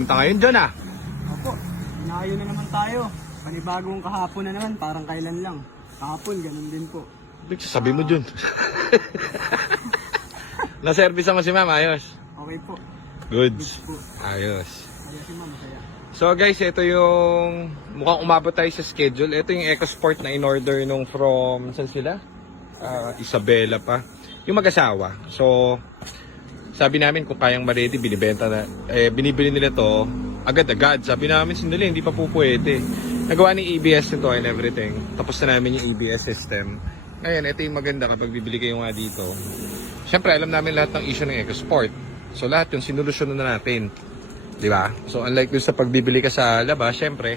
pumunta ngayon dyan ah. Opo, inayo na naman tayo. Panibagong kahapon na naman, parang kailan lang. Kahapon, ganun din po. Sabi mo dyan. Na-service ako si ma'am, ayos. Okay po. Goods. Po. Ayos. Ayos si ma'am, masaya. So guys, ito yung mukhang umabot tayo sa schedule. Ito yung EcoSport na in-order nung from, saan sila? Isabela pa. Yung mag-asawa. So, sabi namin kung kayang ma-ready, binibenta na. Binibili nila to agad-agad. Sabi namin, sandali, hindi pa po pwede. Nagawa ni EBS nito and everything. Tapos na namin yung EBS system. Ngayon, ito yung maganda kapag bibili kayo nga dito. Siyempre, alam namin lahat ng issue ng EcoSport. So, lahat yung sinulusyon na natin. Diba? So, unlike dun sa pagbibili ka sa labas, siyempre,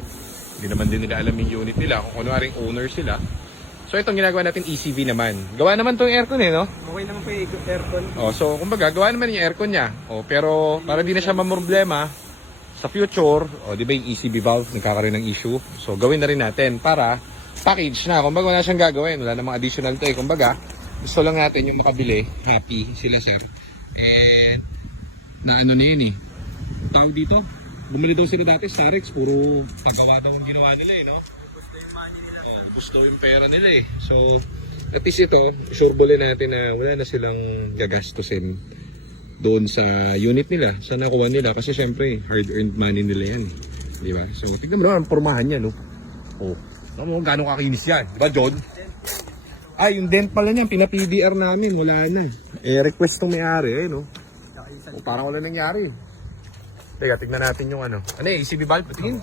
hindi naman din nila alam yung unit nila. Kung kunwaring owner sila. So, itong ginagawa natin ECV naman. Gawa naman itong aircon no? Okay naman po yung aircon. So, kumbaga, gawa naman yung aircon niya. Pero, para di na siya mamroblema, sa future, di ba yung ECV valve, nagkakaroon ng issue. So, gawin na rin natin para package na. Kumbaga, wala siyang gagawin. Wala namang additional to Kumbaga, gusto lang natin yung makabili. Happy sila, sir. And, na ano na yun tawag dito, bumili daw sila dati sa Rex, puro paggawa daw ang ginawa nila no? Gusto yung money nila. Gusto yung pera nila So, at least ito, surebole natin na wala na silang gagastusin doon sa unit nila, sa nakuha nila. Kasi syempre, hard-earned money nila yan. Di ba? So, tignan mo naman, pormahan yan, no? Alam mo, gano'ng kakinis yan. Di ba, John? Yung dent pala niyan, pina-PDR namin, wala na. Request ng may-ari, no? Parang wala nangyari. Teka, tignan natin yung ano. ECB valve? Tingin.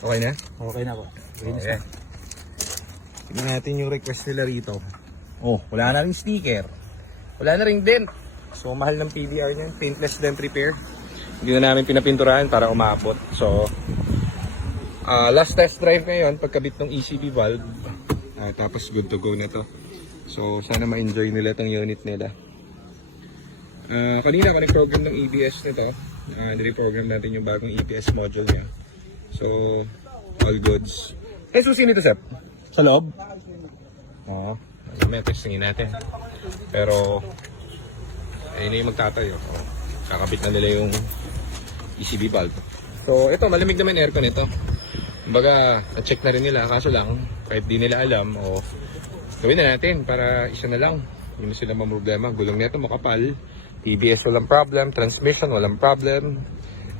Okay na? Okay na po. Okay. Tignan natin yung request nila rito. Wala na ring sticker. Wala na ring dent. So, mahal ng PDR niyan. Paintless dent repair. Hindi na namin pinapinturahan para umabot. So, last test drive ngayon, pagkabit ng ECB valve. Tapos good to go na to. So, sana ma-enjoy nila itong unit nila. Kanina, nag-program ng EBS nito. Nire-program natin yung bagong EBS module niya. So, all goods. Susi nito, Sep? Sa loob? Oo. May testingin natin. Pero, ayun na yung magtatayo. Kakabit na nila yung ECB valve. So, ito, malamig naman aircon ito. Kumbaga, na-check na rin nila. Kaso lang, kahit di nila alam, gawin na natin para isa na lang. Hindi na sila mamroblema. Gulong nito makapal. TBS walang problem, transmission walang problem.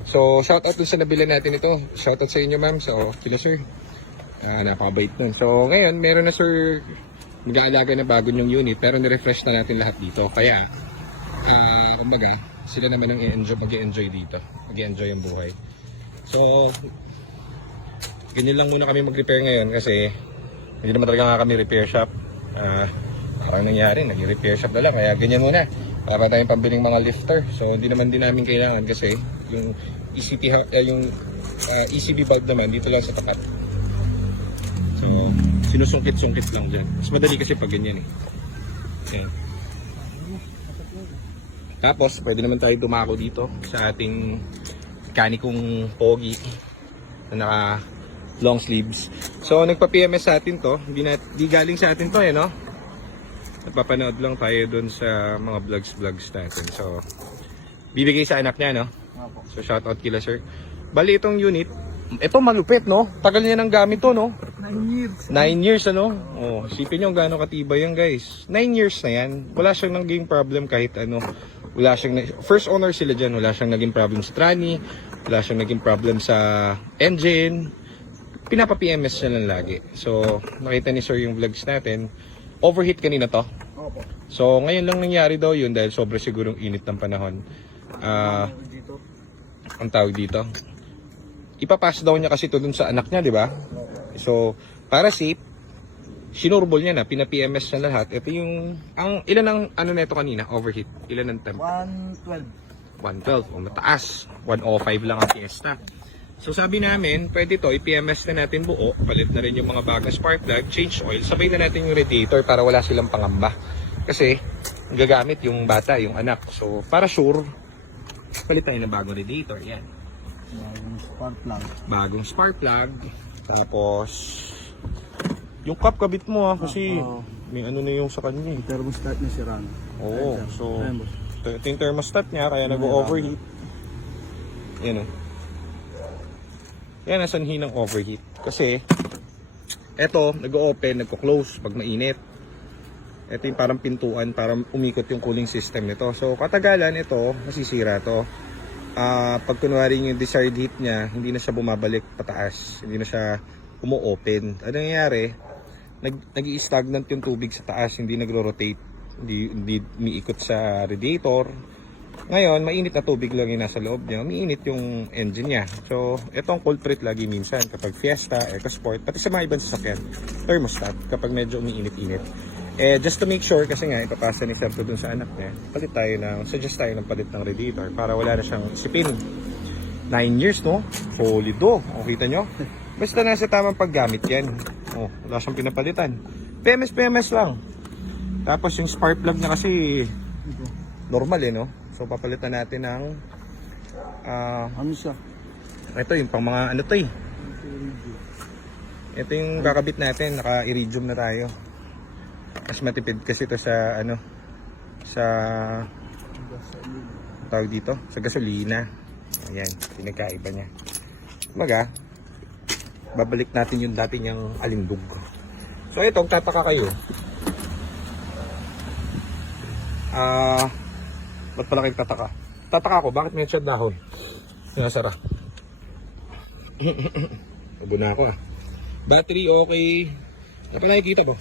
So, shoutout dun sa nabili natin ito. Shoutout sa inyo, ma'am. So, kila sir. Napakabait nun. So, ngayon, meron na sir mag-aalaga na bago yung unit, pero nirefresh na natin lahat dito. Kaya, kumbaga, sila naman ang mag-i-enjoy dito. Mag-i-enjoy yung buhay. So, ganyan lang muna kami mag-repair ngayon kasi hindi naman talaga nga kami repair shop. Parang nangyari, nag-repair shop na lang. Kaya ganyan muna. Para tayong pambiling mga lifter. So hindi naman din namin kailangan kasi yung ECB valve naman dito lang sa tapat. So sinusungkit-sungkit lang dyan. Mas madali kasi pag ganyan Okay. Tapos pwede naman tayo dumako dito sa ating mekanikong pogi na naka long sleeves. So nagpa-PMS sa atin to. Hindi galing sa atin to no? Napapanood lang tayo doon sa mga vlogs natin. So, bibigay sa anak niya, no? So, shoutout kila sir. Bali, itong unit, ito malupit, no? Tagal niya ng gamit to, no? 9 years. 9 years, ano? Sipin nyo gano'ng katibay yan, guys. 9 years na yan. Wala siyang naging problem kahit ano. Wala siyang, first owner sila dyan. Wala siyang naging problem sa tranny. Wala siyang naging problem sa engine. Pinapa-PMS niya lang lagi. So, nakita ni sir yung vlogs natin. Overheat kanina to. Opo. So, ngayon lang nangyari daw yun dahil sobra sigurong init ng panahon. Ang tawag dito. Ipapass daw niya kasi ito dun sa anak niya, di ba? So, para safe, sinurbol niya na, pina-PMS niya lahat. Ito yung, ilan ang, ano na ito kanina, overheat? Ilan ang temp? 112. 112, mataas. 105 lang ang fiesta. So sabi namin, pwede to, i-PMS na natin buo, palit na rin yung mga bagang spark plug, change oil, sabay na natin yung radiator para wala silang pangamba. Kasi, gagamit yung bata, yung anak. So, para sure, palit tayo ng bagong radiator, yan. Bagong spark plug. Bagong spark plug, tapos, yung cup kabit mo kasi may ano na yung sa kanya Yung thermostat na sira na. Oo, so, ito yung thermostat niya, kaya nag-overheat. Yan Yan ang sanhi ng overheat. Kasi, eto, nag-open, nagko-close pag mainit. Ito yung parang pintuan para umikot yung cooling system nito. So, katagalan ito, masisira to. Pag kunwari yung desired heat niya, hindi na siya bumabalik pataas. Hindi na siya umu-open. Ano nangyayari? Nag-i-stagnant yung tubig sa taas, hindi nagro-rotate. Hindi umiikot sa radiator. Ngayon, mainit na tubig lang yung nasa loob niya. Umiinit yung engine niya. So, itong culprit lagi minsan kapag Fiesta, EcoSport, pati sa mga ibang sasakyan, thermostat kapag medyo umiinit-init. Just to make sure, kasi nga ipapasa ni Sir dun sa anak niya, suggest tayo ng palit ng radiator para wala na siyang isipin. 9 years, no? Solid do. O, kita nyo? Basta nasa tamang paggamit yan. O, wala siyang pinapalitan. PMS lang. Tapos yung spark plug na kasi normal no? So papalitan natin ng Ano siya? ito yung pang mga ano to eh. Ito yung kakabit natin, naka-iridium na tayo. Mas matipid kasi ito sa sa tawag dito, sa gasolina. Ayan, pinagkaiba niya. Kumbaga, babalik natin yung dati niyang alindog. So ito, tataka kayo. Ba't pala kayo tataka? Tataka ako, bakit may shad dahon? Sinasara. Abo na ako Battery okay. Ano pa nakikita po?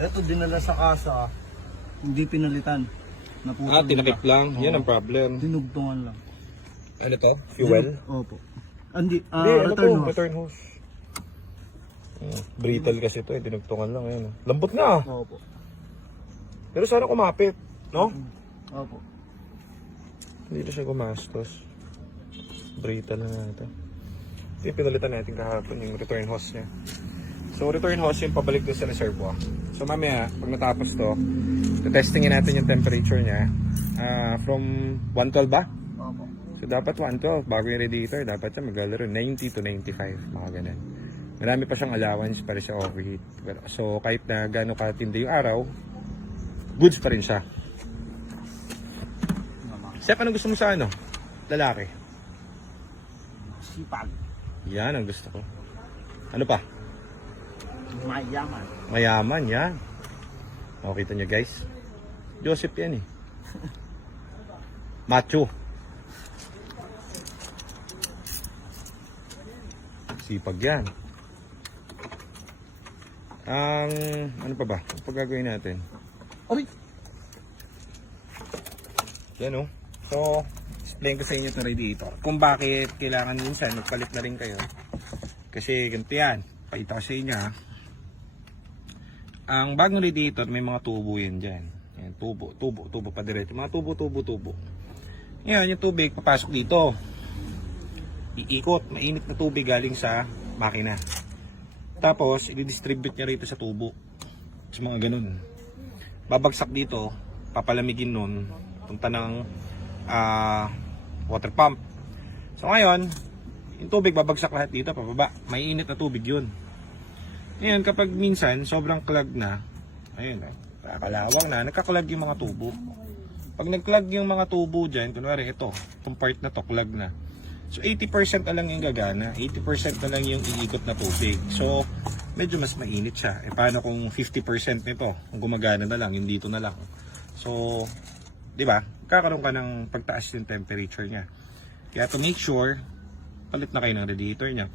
Ito, dinala sa kasa. Hindi pinalitan. Naputol Tinakip na. lang. Yan ang problem. Dinugtungan lang. Ano to? Fuel? Opo. Hindi, Hindi, ano return to? hose. Return hose. Brittle kasi ito dinugtungan lang. Ayan. Lambot nga Opo. Pero sana kumapit. No? Opo. Hindi na siya gumastos. Brittle na nga ito. Yung pinalitan natin kahapon yung return hose niya. So return hose yung pabalik doon sa reservoir. So mamaya, pag natapos to, testingin natin yung temperature niya. From 112 ba? Opo. So dapat 112 bago yung radiator, dapat siya maglalaro 90 to 95, mga ganun. Marami pa siyang allowance para sa overheat. So kahit na gano'ng katindi yung araw, goods pa rin siya. Sep, ano gusto mo sa lalaki? Sipag. Yan ang gusto ko. Ano pa? Mayaman. Mayaman, yan. O, kita nyo guys. Joseph yan eh. Macho. Sipag yan. Ano pa ba? Ano pa gagawin natin? Ay! Yan So, explain ko sa inyo itong radiator. Kung bakit kailangan minsan magpalit na rin kayo. Kasi ganito yan. Pakita ko sa inyo Ang bagong radiator may mga tubo yan dyan. Yan, tubo pa diretso. Mga tubo. Ngayon, yung tubig papasok dito. Iikot, mainit na tubig galing sa makina. Tapos, i-distribute niya rito sa tubo. Sa mga ganun. Babagsak dito, papalamigin nun, punta ng water pump. So ngayon, yung tubig babagsak lahat dito, pababa. May init na tubig yun. Ngayon, kapag minsan, sobrang clog na, ayun kakalawang na, nagkaklag yung mga tubo. Pag nagklag yung mga tubo dyan, kunwari ito, itong part na to, clog na. So 80% na lang yung gagana, 80% na lang yung iikot na tubig. So medyo mas mainit siya. Paano kung 50% nito, kung gumagana na lang, yung dito na lang. So, di ba? Kakaroon ka ng pagtaas yung temperature niya. Kaya to make sure, palit na kayo ng radiator niya.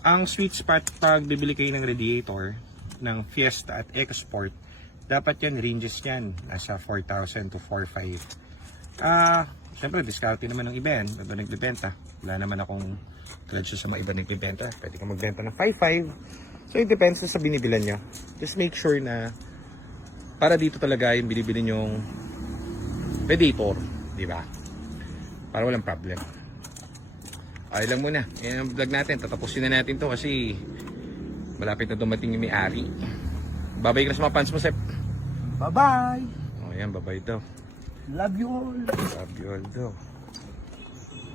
Ang sweet spot pag bibili kayo ng radiator ng Fiesta at EcoSport, dapat yan, ranges yan, nasa 4,000 to 4,500. Siyempre, discount naman ng iba yan. Iba nagbibenta. Wala naman akong clutch sa mga iba nagbibenta. Pwede kang magbenta ng 5,500. So, it depends na sa binibilan nyo. Just make sure na para dito talaga yung binibili nyong radiator. Di ba? Para walang problem. Okay lang muna. Yan ang vlog natin. Tatapusin na natin to kasi malapit na dumating yung may-ari. Babay ka na sa mga fans mo, Sep. Bye-bye! O, yan. Babay daw. Love you all! Love you all daw.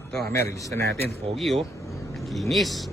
Ito, may release na natin. Pogi, Kinis.